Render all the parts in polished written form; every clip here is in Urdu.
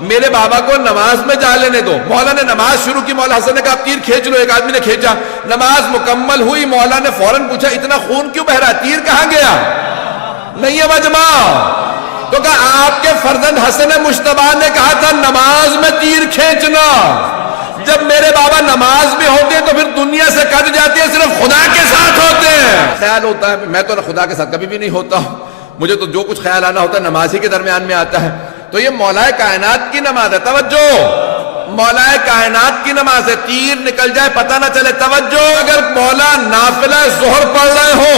میرے بابا کو نماز میں جا لینے دو. مولا نے نماز شروع کی, مولا حسن نے کہا تیر کھینچ لو. ایک آدمی نے کھینچا, نماز مکمل ہوئی. مولا نے فوراً پوچھا اتنا خون کیوں بہ رہا, تیر کہاں گیا؟ نہیں ہے مجمع. تو کہا آپ کے فرزند حسن مجتبیٰ نے کہا تھا نماز میں تیر کھینچنا. جب میرے بابا نماز میں ہوتے ہیں تو پھر دنیا سے کٹ جاتے ہیں, صرف خدا کے ساتھ ہوتے ہیں. خیال ہوتا ہے, میں تو خدا کے ساتھ کبھی بھی نہیں ہوتا ہوں, مجھے تو جو کچھ خیال آنا ہوتا ہے نماز ہی کے درمیان میں آتا ہے. تو یہ مولا کائنات کی نماز ہے. توجہ, مولا کائنات کی نماز ہے. تیر نکل جائے پتہ نہ چلے. توجہ, اگر مولا نافلہ ظہر پڑھ رہے ہو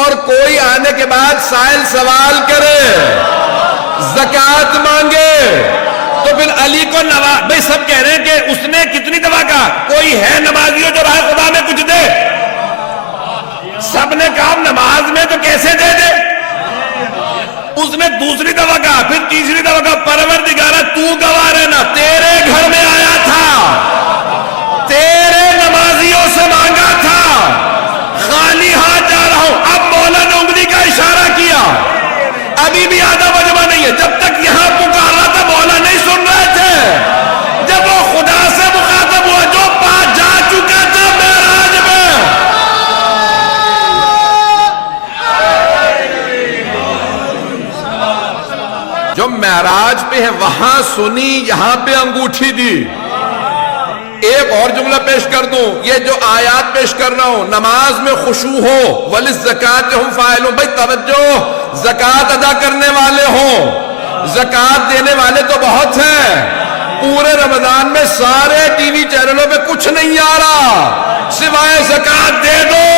اور کوئی آنے کے بعد سائل سوال کرے, زکوٰۃ مانگے, تو پھر علی کو بھئی سب کہہ رہے ہیں کہ اس نے کتنی دفعہ کہا کوئی ہے نمازیوں جو راہ خدا میں کچھ دے؟ سب نے کہا نماز میں تو کیسے دے دے. اس نے دوسری دفعہ کہا, پھر تیسری دفعہ کہا پروردگارہ تو گواہ رہنا, تیرے گھر میں آیا تھا, تیرے نمازیوں سے مانگا تھا, خالی ہاتھ جا رہا ہوں. اب مولا نے انگلی کا اشارہ کیا, ابھی بھی آدھا مجمع نہیں ہے. جب تک یہاں پکار رہا تھا مولا نہیں سن رہے تھے. جب وہ خدا سے مخاطب ہوا جو پاس جا چکا تھا معراج میں, جو معراج پہ ہے وہاں سنی, یہاں پہ انگوٹھی دی. ایک اور جملہ پیش کر دوں, یہ جو آیات پیش کر رہا ہوں, نماز میں خشوع ہو, وَلِلزَّکَاةِ هُمْ فَاعِلُونَ. بھئی توجہ, زکوٰۃ ادا کرنے والے ہوں, زکوٰۃ دینے والے تو بہت ہیں. پورے رمضان میں سارے ٹی وی چینلوں پہ کچھ نہیں آ رہا سوائے زکوٰۃ دے دو,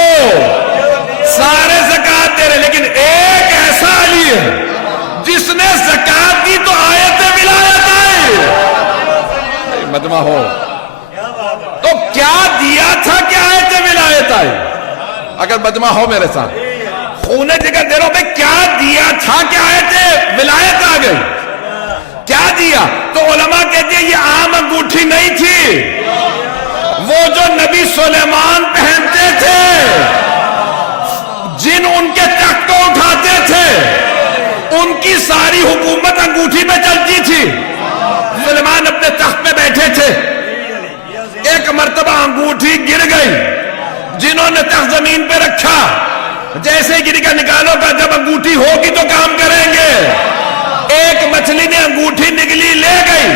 سارے زکوٰۃ دے رہے. لیکن ایک ایسا علی ہے جس نے زکوٰۃ دی تو آیت ولایت آئی. مجمع ہو تو کیا دیا تھا کہ آیت ولایت آئی؟ اگر مجمع ہو میرے ساتھ, خون جگر دے رہا ہوں, بھئی کیا دیا تھا کہ آیت ولایت آ گئی؟ کیا دیا؟ تو علماء کہتے ہیں یہ عام انگوٹھی نہیں تھی, وہ جو نبی سلیمان پہنتے تھے, جن ان کے تخت کو اٹھاتے تھے, ان کی ساری حکومت انگوٹھی پہ چلتی تھی. سلیمان اپنے تخت پہ بیٹھے تھے, ایک مرتبہ انگوٹھی گر گئی, جنہوں نے تخت زمین پہ رکھا, جیسے گری کا نکالو کا جب انگوٹھی ہوگی تو کام کریں گے. ایک مچھلی نے انگوٹھی نگلی لے گئی.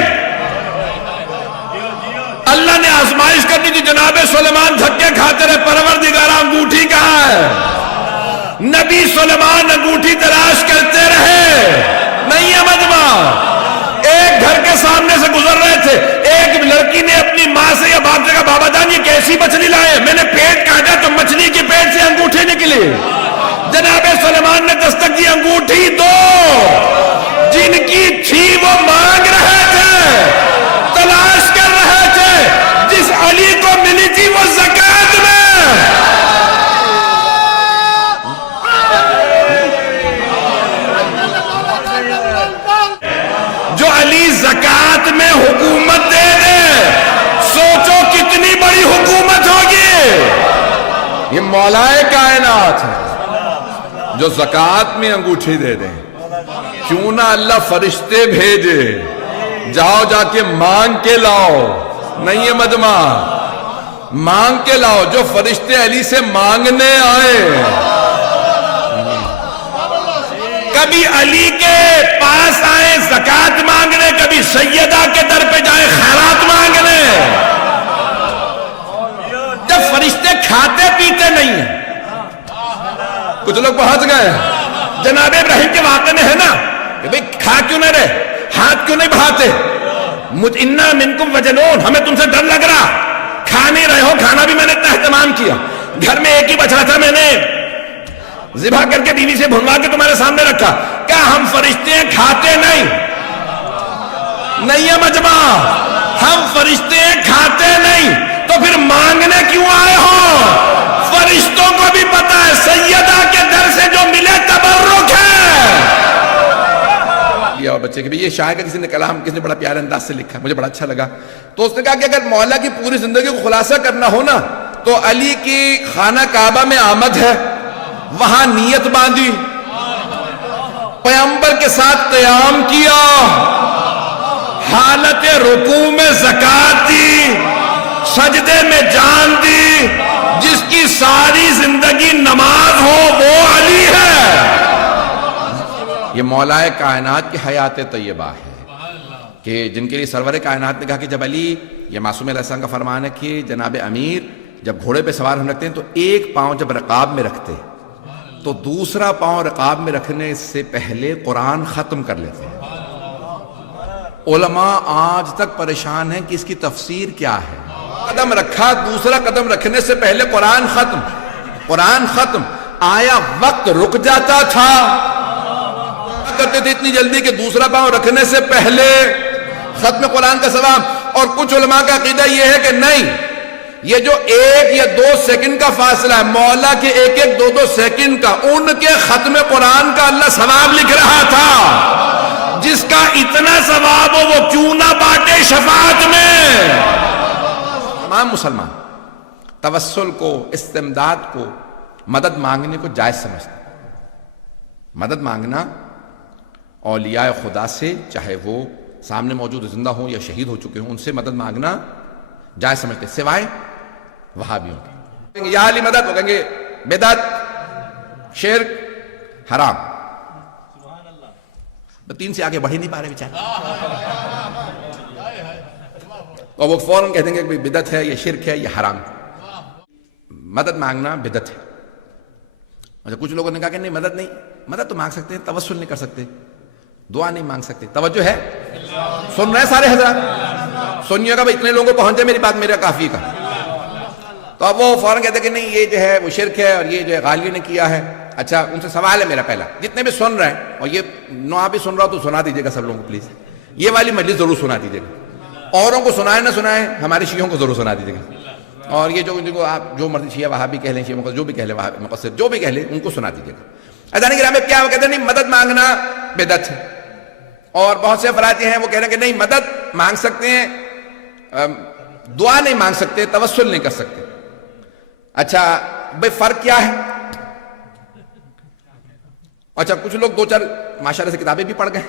اللہ نے آزمائش کرنی تھی, جناب سلیمان دھکے کھاتے رہے, پروردگارہ انگوٹھی کہاں ہے؟ نبی سلیمان انگوٹھی تلاش کرتے رہے, نہیں ہے مجمع. ایک گھر کے سامنے سے گزر رہے تھے, ایک لڑکی نے اپنی ماں سے یا باپ سے کہا بابا جان یہ کیسی مچھلی لائے؟ میں نے پیٹ کاٹا تو مچھلی کے پیٹ سے انگوٹھی نکلی. جناب سلیمان نے دستک دی, انگوٹھی دو. جن کی تھی وہ مانگ رہے تھے, تلاش کر رہے تھے, جس علی کو ملی تھی وہ زکوٰۃ میں. جو علی زکوٰۃ میں حکومت دے دے, سوچو کتنی بڑی حکومت ہوگی. یہ مولا کائنات ہے جو زکوٰۃ میں انگوٹھی دے دیں. کیوں نہ اللہ فرشتے بھیجے, جاؤ جا کے مانگ کے لاؤ. نہیں ہے مجمع, مانگ کے لاؤ. جو فرشتے علی سے مانگنے آئے, کبھی علی کے پاس آئے زکوٰۃ مانگنے, کبھی سیدہ کے در پہ جائے خیرات مانگنے. جب فرشتے کھاتے پیتے نہیں ہیں, کچھ لوگ پہنچ گئے جناب ابراہیم کے واقعے میں ہے نا کہ بھئی کھا کیوں نہ رہے, ہاتھ کیوں نہیں بڑھاتے؟ انا منکم وجلون, ہمیں تم سے ڈر لگ رہا, کھا نہیں رہے ہو. کھانا بھی میں نے اتنا اہتمام کیا, گھر میں ایک ہی بچ رہا تھا, میں نے ذبح کر کے بیوی سے بھنوا کے تمہارے سامنے رکھا. کیا ہم فرشتے کھاتے نہیں؟ نہیں ہے مجمع, ہم فرشتے کھاتے نہیں, تو پھر مانگنے کیوں آئے ہو؟ فرشتوں کو بھی پتا ہے سیدہ کے در سے جو ملے تبرک ہے. اور بچے کہ یہ شاعر کا کسی نے کلام کسی نے بڑا پیارے انداز سے لکھا, مجھے بڑا اچھا لگا. تو اس نے کہا کہ اگر مولا کی پوری زندگی کو خلاصہ کرنا ہو نا, تو علی کی خانہ کعبہ میں آمد ہے, وہاں نیت باندھی, پیغمبر کے ساتھ قیام کیا, حالت رکوع میں زکات دی، سجدے میں جان دی، جس کی ساری زندگی نماز ہو وہ علی ہے۔ یہ مولا کائنات کی حیات طیبہ ہے کہ جن کے لیے سرور کائنات نے کہا کہ جب علی، یہ معصوم علیہ السلام کا فرمان ہے کہ جناب امیر جب گھوڑے پہ سوار ہونے لگتے ہیں تو ایک پاؤں جب رقاب میں رکھتے تو دوسرا پاؤں رقاب میں رکھنے سے پہلے قرآن ختم کر لیتے ہیں۔ علماء آج تک پریشان ہیں کہ اس کی تفسیر کیا ہے۔ قدم رکھا، دوسرا قدم رکھنے سے پہلے قرآن ختم، قرآن ختم۔ آیا وقت رک جاتا تھا؟ کرتے تھے اتنی جلدی کہ دوسرا پاؤں رکھنے سے پہلے ختم قرآن کا ثواب۔ اور کچھ علماء کا عقیدہ یہ ہے کہ نہیں، یہ جو 1 یا 2 سیکنڈ کا فاصلہ ہے مولا کے 1-2 سیکنڈ کا، ان کے ختم قرآن کا اللہ ثواب لکھ رہا تھا۔ جس کا اتنا ثواب ہو وہ کیوں نہ بانٹے شفاعت میں۔ تمام مسلمان توسل کو، استمداد کو، مدد مانگنے کو جائز سمجھتے ہیں۔ مدد مانگنا اولیاء خدا سے، چاہے وہ سامنے موجود زندہ ہوں یا شہید ہو چکے ہوں، ان سے مدد مانگنا جائز سمجھتے ہیں، سوائے وہابیوں کے۔ یا علی مدد، وہ کہیں گے بدعت، شرک، حرام۔ 3 سے آگے بڑھ ہی نہیں پا رہے بیچارے، اور وہ فوراً کہہ دیں گے کہ بدعت ہے، یہ شرک ہے، یہ حرام۔ مدد مانگنا بدعت ہے۔ اچھا کچھ لوگوں نے کہا کہ نہیں مدد نہیں، مدد تو مانگ سکتے ہیں، توسل نہیں کر سکتے، دعا نہیں مانگ سکتے۔ توجہ ہے؟ سن رہے ہیں سارے حضرات؟ سنیے گا بھائی، اتنے لوگوں کو پہنچے میری بات، میرا کافی کا۔ تو اب وہ فوراً کہتے ہیں کہ نہیں یہ جو ہے وہ شرک ہے اور یہ جو ہے غالیہ نے کیا ہے۔ اچھا ان سے سوال ہے میرا پہلا، جتنے بھی سن رہے ہیں، اور یہ آپ بھی سن رہا ہو تو سنا دیجیے گا سب لوگوں کو پلیز، یہ والی مجلس ضرور سنا دیجیے گا۔ اوروں کو سنائے نہ سنائے، ہمارے شیعوں کو ضرور سنا دیجیے گا۔ اور یہ جو آپ جو مرضی شیعہ وہابی کہہ لیں، شیعہ مقصد جو بھی کہہ لیں، مقصد جو بھی کہہ لیں، ان کو سنا دیجیے گا۔ اذان گرامی کیا وہ کہتے ہیں نہیں مدد مانگنا بدعت ہے، اور بہت سے افراد ہیں وہ کہہ رہے ہیں کہ نہیں مدد مانگ سکتے ہیں، دعا نہیں مانگ سکتے، توسل نہیں کر سکتے۔ اچھا بھئی فرق کیا ہے؟ اچھا کچھ لوگ 2-4 ماشاءاللہ سے کتابیں بھی پڑھ گئے،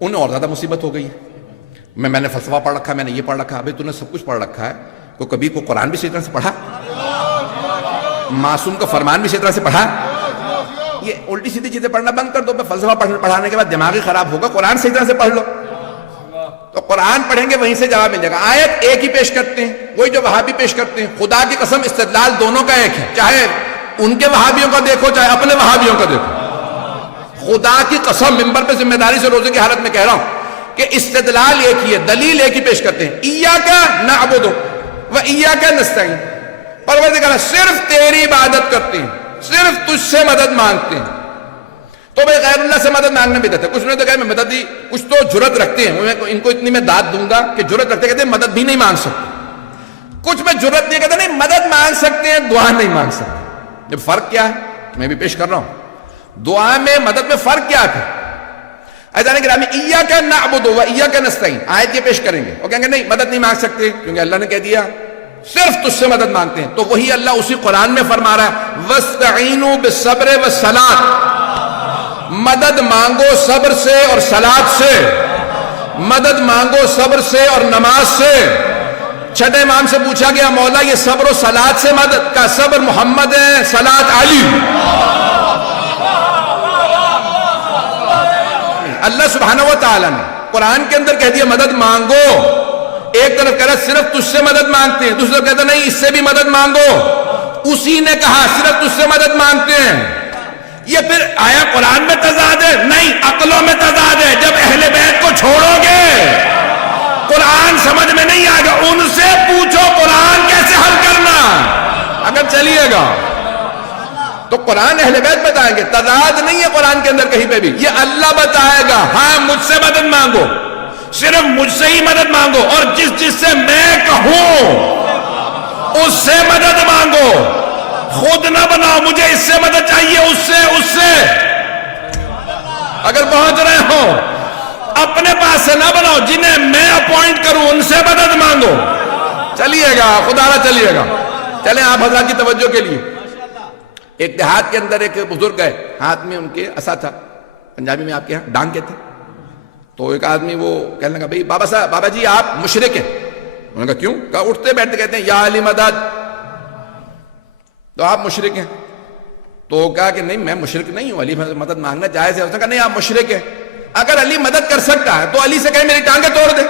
انہیں اور زیادہ مصیبت ہو گئی ہے۔ میں نے فلسفہ پڑھ رکھا ہے، میں نے یہ پڑھ رکھا ہے۔ بھئی تو نے سب کچھ پڑھ رکھا ہے، کبھی کو قرآن بھی صحیح طرح سے پڑھا، معصوم کا فرمان بھی صحیح طرح سے پڑھا؟ یہ الٹی سیدھی چیزیں پڑھنا بند کر دو۔ فلسفہ پڑھانے کے بعد دماغی خراب ہوگا، قرآن صحیح طرح سے پڑھ لو۔ تو قرآن پڑھیں گے وہیں سے جواب مل جائے گا۔ آیت ایک ہی پیش کرتے ہیں، وہی جو وہابی پیش کرتے ہیں۔ خدا کی قسم استدلال دونوں کا ایک ہے، چاہے ان کے وہابیوں کا دیکھو چاہے اپنے وہابیوں کا دیکھو۔ خدا کی قسم ممبر پہ ذمہ داری سے روزے کی حالت میں کہہ رہا ہوں کہ استدلال ایک ہی ہے، دلیل ایک ہی پیش کرتے ہیں۔ ایاک نعبد و ایاک نستعین، پروردگار صرف تیری عبادت کرتے ہیں، صرف تجھ سے مدد مانگتے ہیں۔ تو بھئی غیر اللہ سے مدد مانگنا بدعت ہے۔ کچھ نے تو کہا میں مدد دی، کچھ تو جرت رکھتے ہیں، ان کو اتنی میں داد دوں گا کہ جرت رکھتے کہتے ہیں مدد بھی نہیں مانگ سکتے۔ کچھ میں جرت نہیں کہتے نہیں مدد مانگ سکتے ہیں، دعا نہیں مانگ سکتے۔ جب فرق کیا ہے میں بھی پیش کر رہا ہوں، دعا میں مدد میں فرق کیا ہے؟ عزیزان گرامی ایاک نعبد و ایاک نستعین، آیت یہ پیش کریں گے اور کہیں گے نہیں مدد نہیں مانگ سکتے کیونکہ اللہ نے کہہ دیا صرف تجھ سے مدد مانگتے ہیں۔ تو وہی اللہ اسی قرآن میں فرما رہا ہے وَاسْتَعِینُوا بِالصَّبْرِ وَالصَّلَاةِ، مدد مانگو صبر سے اور صلاۃ سے، مدد مانگو صبر سے اور نماز سے۔ چھٹے امام سے پوچھا گیا مولا یہ صبر و صلاۃ سے مدد کا، صبر محمد ہے، صلاۃ علی۔ اللہ سبحانہ و تعالیٰ نے قرآن کے اندر کہہ دیا مدد مانگو، ایک طرف کہہ رہا صرف تجھ سے مدد مانگتے ہیں، دوسری طرف کہتا نہیں اس سے بھی مدد مانگو، اسی نے کہا صرف تجھ سے مدد مانگتے ہیں۔ یہ پھر آیا قرآن میں تضاد ہے؟ نہیں، عقلوں میں تضاد ہے۔ جب اہل بیت کو چھوڑو گے قرآن سمجھ میں نہیں آئے گا، ان سے پوچھو قرآن کیسے حل کرنا، اگر چلیے گا تو قرآن اہل بیت بتائیں گے، تضاد نہیں ہے قرآن کے اندر کہیں پہ بھی، یہ اللہ بتائے گا۔ ہاں مجھ سے مدد مانگو، صرف مجھ سے ہی مدد مانگو، اور جس سے میں کہوں اس سے مدد مانگو، خود نہ بناؤ مجھے اس سے مدد چاہیے اس سے اگر پہنچ رہے ہو اپنے پاس سے نہ بناؤ، جنہیں میں اپوائنٹ کروں ان سے مدد مانگو۔ چلیے گا خدا را چلیے گا۔ چلیں آپ حضرات کی توجہ کے لیے، ایک دیہات کے اندر ایک بزرگ ہے، ہاتھ میں ان کے عصا تھا، پنجابی میں آپ کے ہاں ڈانگ کہتے ہیں۔ تو ایک آدمی وہ کہنے لگا بھئی بابا جی آپ مشرک ہیں. انہوں نے کہا کیوں؟ کہا اٹھتے بیٹھتے کہتے ہیں یا علی مدد، تو آپ مشرک ہیں. تو کہا کہ نہیں میں مشرک نہیں ہوں، علی مدد مانگنا جائز ہے. اس نے کہا نہیں آپ مشرک ہیں، اگر علی مدد کر سکتا ہے تو علی سے کہے میری ٹانگیں توڑ دے.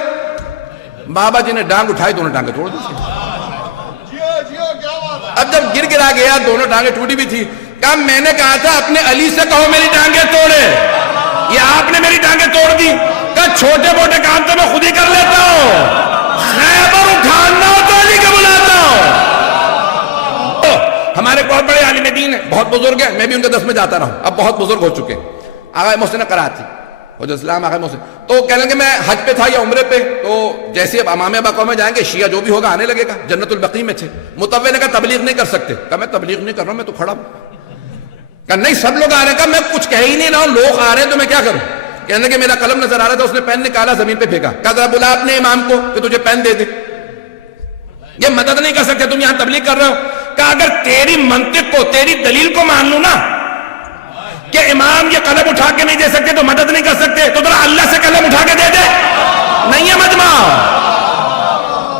بابا جی نے ڈانگ اٹھائی، دونوں ٹانگیں توڑ دی. اب جب گر گرا گیا دونوں ٹانگیں ٹوٹی بھی تھی، کہا میں نے کہا تھا اپنے علی سے کہو میری ٹانگیں توڑے، یہ آپ نے میری ٹانگیں توڑ دی. کہا چھوٹے موٹے کام تو میں خود ہی کر لیتا ہوں، خیبر اٹھانا ہو تو علی کو بلاتا ہوں. ہمارے بہت بڑے عالم دین ہیں، بہت بزرگ ہیں، میں بھی ان کے درس میں جاتا رہا ہوں، اب بہت بزرگ ہو چکے ہیں. آغا محسن کراچی حجت اسلام آغا محسن، تو کہنے لگے میں حج پہ تھا یا عمرے پہ، تو جیسے اب امام ابا قوم میں جائیں گے شیعہ جو بھی ہوگا آنے لگے گا. جنت البقیع میں تھے. متوے نے کہا تبلیغ نہیں کر سکتے. کہا میں تبلیغ نہیں کر رہا ہوں، میں تو کھڑا ہوں. کہا نہیں سب لوگ آ رہے ہیں. کہا میں کچھ کہہ ہی نہیں رہا ہوں، لوگ آ رہے ہیں تو میں کیا کروں. کہنے لگے میرا قلم نظر آ رہا تھا، اس نے پین نکالا زمین پہ پھینکا. کہا ذرا بلا اپنے امام کو کہ تجھے پین دے دے، یہ مدد نہیں کر سکتے، تم یہاں تبلیغ کر رہے ہو. کہا اگر تیری منطق کو تیری دلیل کو مان لوں نا کہ امام یہ قلم اٹھا کے نہیں دے سکتے تو مدد نہیں کر سکتے، تو ذرا اللہ سے قلم اٹھا کے دے دے. نہیں ہے مجمع،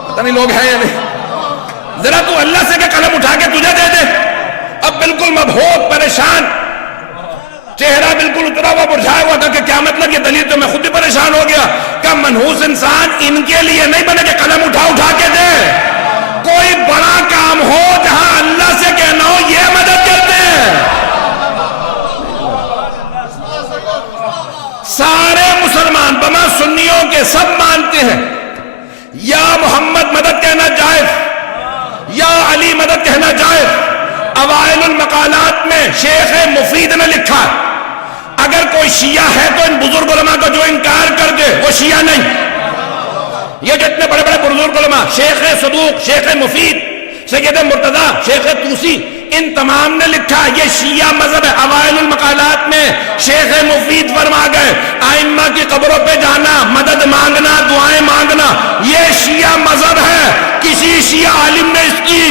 پتہ نہیں لوگ ہیں یا نہیں. ذرا تو اللہ سے کہ قلم اٹھا کے تجھے دے دے. اب بالکل مبہوت پریشان، چہرہ بالکل اترا ہوا مرجھایا ہوا تھا کہ کیا مطلب، یہ دلیل تو میں خود بھی پریشان ہو گیا. کہ منحوس انسان ان کے لیے نہیں بنے کہ قلم اٹھا کے دے. کوئی بڑا کام ہو جہاں اللہ سے کہنا ہو یہ مدد کرتے ہیں. سارے مسلمان بما سنیوں کے سب مانتے ہیں یا محمد مدد کہنا جائز، یا علی مدد کہنا جائز. اوائل المقالات میں شیخ مفید نے لکھا اگر کوئی شیعہ ہے تو ان بزرگ علماء کا جو انکار کر دے وہ شیعہ نہیں. یہ جتنے بڑے بڑے بزرگ علماء، شیخ صدوق، شیخ مفید، سید مرتضی، شیخ طوسی، ان تمام نے لکھا یہ شیعہ مذہب ہے. اوائل المقالات میں شیخ مفید فرما گئے ائمہ کی قبروں پہ جانا، مدد مانگنا، دعائیں مانگنا یہ شیعہ مذہب ہے. کسی شیعہ عالم نے اس کی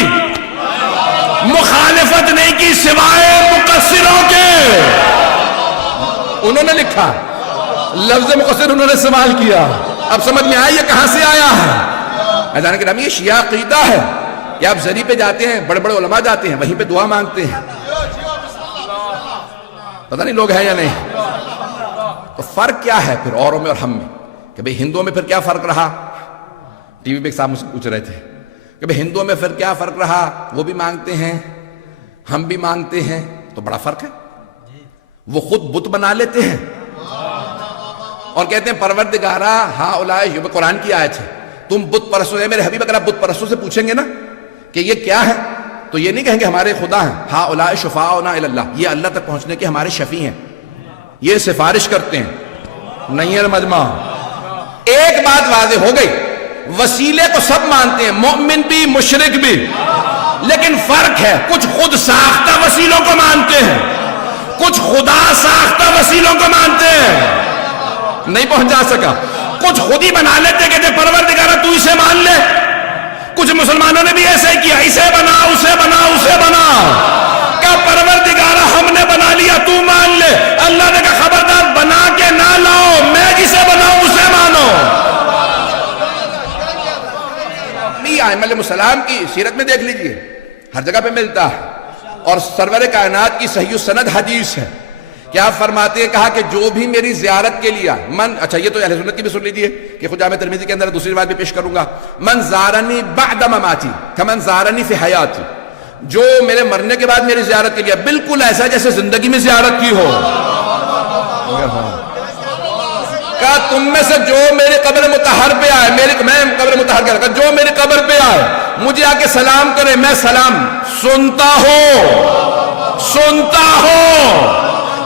مخالفت نہیں کی سوائے مقصروں کے. انہوں نے لکھا، لفظ مقصر انہوں نے استعمال کیا. اب سمجھ میں آئی یہ کہاں سے آیا ہے. جانے کے نام یہ شیعہ عقیدہ ہے کہ آپ زری پہ جاتے ہیں، بڑے بڑے علماء جاتے ہیں، وہیں پہ دعا مانگتے ہیں. پتہ نہیں لوگ ہیں یا نہیں. تو فرق کیا ہے پھر اوروں میں اور ہم میں؟ کہ بھئی ہندوؤں میں پھر کیا فرق رہا؟ ٹی وی پہ ایک صاحب مجھ سے پوچھ رہے تھے کہ بھئی ہندوؤں میں پھر کیا فرق رہا، وہ بھی مانگتے ہیں ہم بھی مانگتے ہیں. تو بڑا فرق ہے. وہ خود بت بنا لیتے ہیں اور کہتے ہیں پروردگارا ہاں اولائے، یہ قرآن کی آیت ہے، تم بت پرستوں ہے میرے حبیب. اگر آپ بت پرستوں سے پوچھیں گے نا کہ یہ کیا ہے تو یہ نہیں کہیں گے ہمارے خدا ہیں. ہاں اولائے شفاعنا الی اللہ، یہ اللہ تک پہنچنے کے ہمارے شفیع ہیں، یہ سفارش کرتے ہیں. نہیں ہے مجمع. ایک بات واضح ہو گئی، وسیلے کو سب مانتے ہیں، مومن بھی مشرک بھی، لیکن فرق ہے کچھ خود ساختہ وسیلوں کو مانتے ہیں، کچھ خدا ساختہ وسیلوں کو مانتے ہیں. نہیں پہنچا سکا. کچھ خود ہی بنا لیتے کہتے پروردگارہ تو اسے مان لے. کچھ مسلمانوں نے بھی ایسے کیا، اسے بنا اسے بنا اسے بنا. کہا پروردگارہ ہم نے بنا لیا تو مان لے. اللہ نے کہا خبردار بنا کے نہ لاؤ، میں جسے بناؤں اسے مانو. ائمہ علیہ السلام کی سیرت میں دیکھ لیجئے، ہر جگہ پہ ملتا ہے. اور سرور کائنات کی صحیح السند حدیث ہے کیا فرماتے ہیں، کہا کہ جو بھی میری زیارت کے لیے اچھا یہ تو اہل سنت کی بھی سن لیجئے کہ خود جامع ترمذی کے اندر دوسری روایت بھی پیش کروں گا، من زارنی بعد مماتی کمن زارنی فی حیاتی، جو میرے مرنے کے بعد میری زیارت کے لیے بالکل ایسا جیسے زندگی میں زیارت کی ہو. کہا تم میں سے جو میری قبر مطہر پہ آئے، میں قبر مطہر کہہ رہا، جو میری قبر پہ آئے مجھے آ کے سلام کرے، میں سلام سنتا ہوں.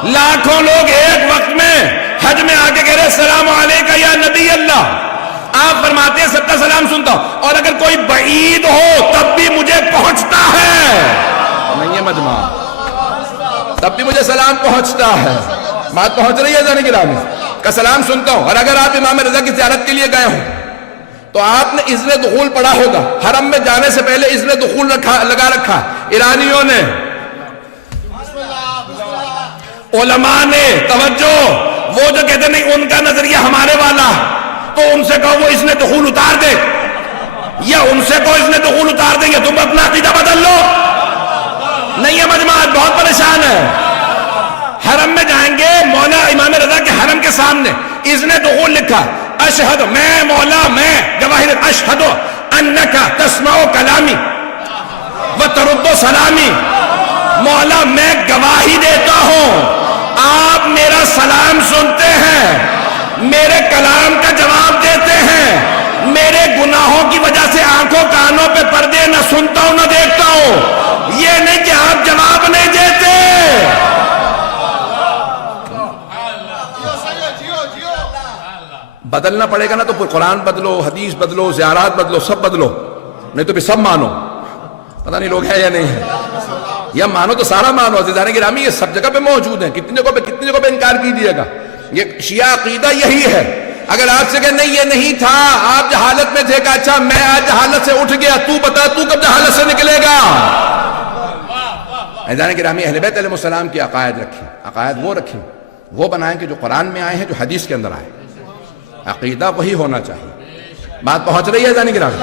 لاکھوں لوگ ایک وقت میں حج میں آ کے کہہ رہے السلام علیکہ یا نبی اللہ، آپ فرماتے ہیں سب کا سلام سنتا ہوں. اور اگر کوئی بعید ہو تب بھی مجھے پہنچتا ہے. نہیں ہے مجمع، تب بھی مجھے سلام پہنچتا ہے. بات پہنچ رہی ہے ذہن گرامی کا سلام سنتا ہوں. اور اگر آپ امام رضا کی زیارت کے لیے گئے ہوں تو آپ نے اذن دخول پڑھا ہوگا. حرم میں جانے سے پہلے اذن دخول لگا رکھا ایرانیوں نے، علماء نے. توجہ، وہ جو کہتے نہیں ان کا نظریہ ہمارے والا، تو ان سے کہو وہ اس نے دخول اتار دے، یا ان سے کہو اس نے دخول اتار دے، یا تم اپنا عقیدہ بدل لو. نہیں ہے مجمع بہت پریشان ہے. حرم میں جائیں گے، مولا امام رضا کے حرم کے سامنے اس نے دخول لکھا، اشہد، میں مولا میں گواہی دیتا، اشہد انکا تسمع کلامی وترد سلامی، مولا میں گواہی دیتا ہوں آپ میرا سلام سنتے ہیں، میرے کلام کا جواب دیتے ہیں، میرے گناہوں کی وجہ سے آنکھوں کانوں پہ پردے نہ سنتا ہوں نہ دیکھتا ہوں. یہ نہیں کہ آپ جواب نہیں دیتے. بدلنا پڑے گا نا تو قرآن بدلو، حدیث بدلو، زیارات بدلو، سب بدلو، نہیں تو پھر سب مانو. پتہ نہیں لوگ ہیں یا نہیں ہے، یا مانو تو سارا مانو. عزیزان گرامی یہ سب جگہ پہ موجود ہیں، کتنی جگہ پہ انکار کیجیے گا. یہ شیعہ عقیدہ یہی ہے. اگر آپ سے کہ نہیں یہ نہیں تھا، آپ جہالت میں تھے، کہ اچھا میں آج جہالت سے اٹھ گیا، تو بتا تو کب جہالت سے نکلے گا. عزیزان گرامی اہل بیت علیہ السلام کی عقائد رکھیں، عقائد وہ رکھیں، وہ بنائیں کہ جو قرآن میں آئے ہیں، جو حدیث کے اندر آئے. عقیدہ وہی ہونا چاہیے. بات پہنچ رہی ہے عزیزان گرامی؟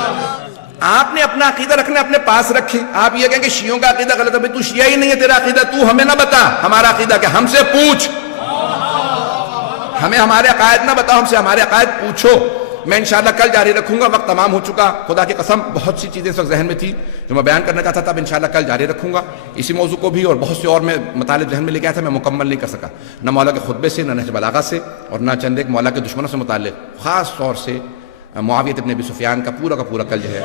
آپ نے اپنا عقیدہ رکھنا اپنے پاس رکھیں. آپ یہ کہیں کہ شیعوں کا عقیدہ غلط ہے، بھئی تو شیعہ ہی نہیں ہے، تیرا عقیدہ تو ہمیں نہ بتا ہمارا عقیدہ کیا، ہم سے پوچھ، ہمیں ہمارے عقائد نہ بتاؤ، ہم سے ہمارے عقائد پوچھو. میں انشاءاللہ کل جاری رکھوں گا، وقت تمام ہو چکا، خدا کی قسم بہت سی چیزیں اس وقت ذہن میں تھی جو میں بیان کرنا چاہتا تھا. اب انشاءاللہ کل جاری رکھوں گا اسی موضوع کو بھی، اور بہت سے اور میں مطالب ذہن میں لے کے آیا تھا، میں مکمل نہیں کر سکا، نہ مولا کے خطبے سے، نہ نہج بلاغہ سے، اور نہ چند ایک مولا کے دشمنوں سے متعلق. خاص طور سے معاویہ ابن ابی سفیان کا پورا کل جو ہے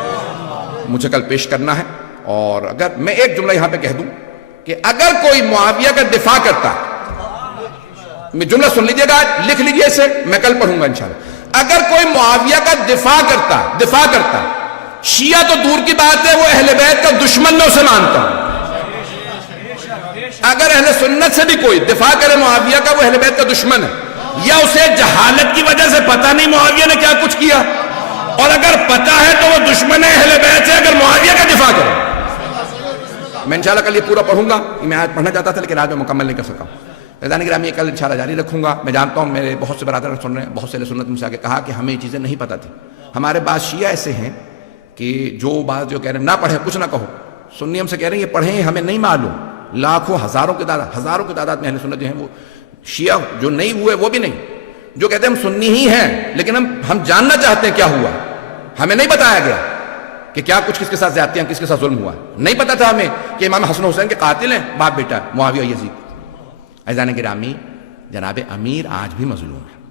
مجھے کل پیش کرنا ہے. اور اگر میں ایک جملہ یہاں پہ کہہ دوں کہ اگر کوئی معاویہ کا دفاع کرتا، میں جملہ سن لیجئے گا، لکھ لیجئے اسے، میں کل پڑھوں گا انشاءاللہ. اگر کوئی معاویہ کا دفاع کرتا، شیعہ تو دور کی بات ہے، وہ اہل بیت کا دشمن میں اسے مانتا ہوں. اگر اہل سنت سے بھی کوئی دفاع کرے معاویہ کا، وہ اہل بیت کا دشمن ہے، یا اسے جہالت کی وجہ سے پتہ نہیں معاویہ نے کیا کچھ کیا، اور اگر پتہ ہے تو وہ دشمن ہے اہل بیت سے اگر معاویہ کا دفاع کرے. میں انشاءاللہ کل یہ پورا پڑھوں گا. میں آج پڑھنا چاہتا تھا لیکن آج میں مکمل نہیں کر سکا. عزیزان گرامی کل انشاءاللہ جاری رکھوں گا. میں جانتا ہوں میرے بہت سے برادر سن رہے ہیں، بہت سے اہل سنت مجھ سے آگے کہا کہ ہمیں یہ چیزیں نہیں پتہ تھی. ہمارے بعض شیعہ ایسے ہیں کہ جو بعض جو کہہ رہے ہیں نہ پڑھیں کچھ نہ کہو، سنی ہم سے کہہ رہے ہیں یہ پڑھیں ہمیں نہیں معلوم. لاکھوں ہزاروں کی تعداد میں اہل سنت جو ہیں وہ شیعہ جو نہیں ہوئے وہ بھی نہیں، جو کہتے ہیں ہم سنی ہی ہیں لیکن ہم جاننا چاہتے ہیں کیا ہوا، ہمیں نہیں بتایا گیا کہ کیا کچھ کس کے ساتھ زیادتیاں، کس کے ساتھ ظلم ہوا ہے. نہیں پتا تھا ہمیں کہ امام حسن حسین کے قاتل ہیں باپ بیٹا معاویہ یزید. عزیزان گرامی جناب امیر آج بھی مظلوم ہے.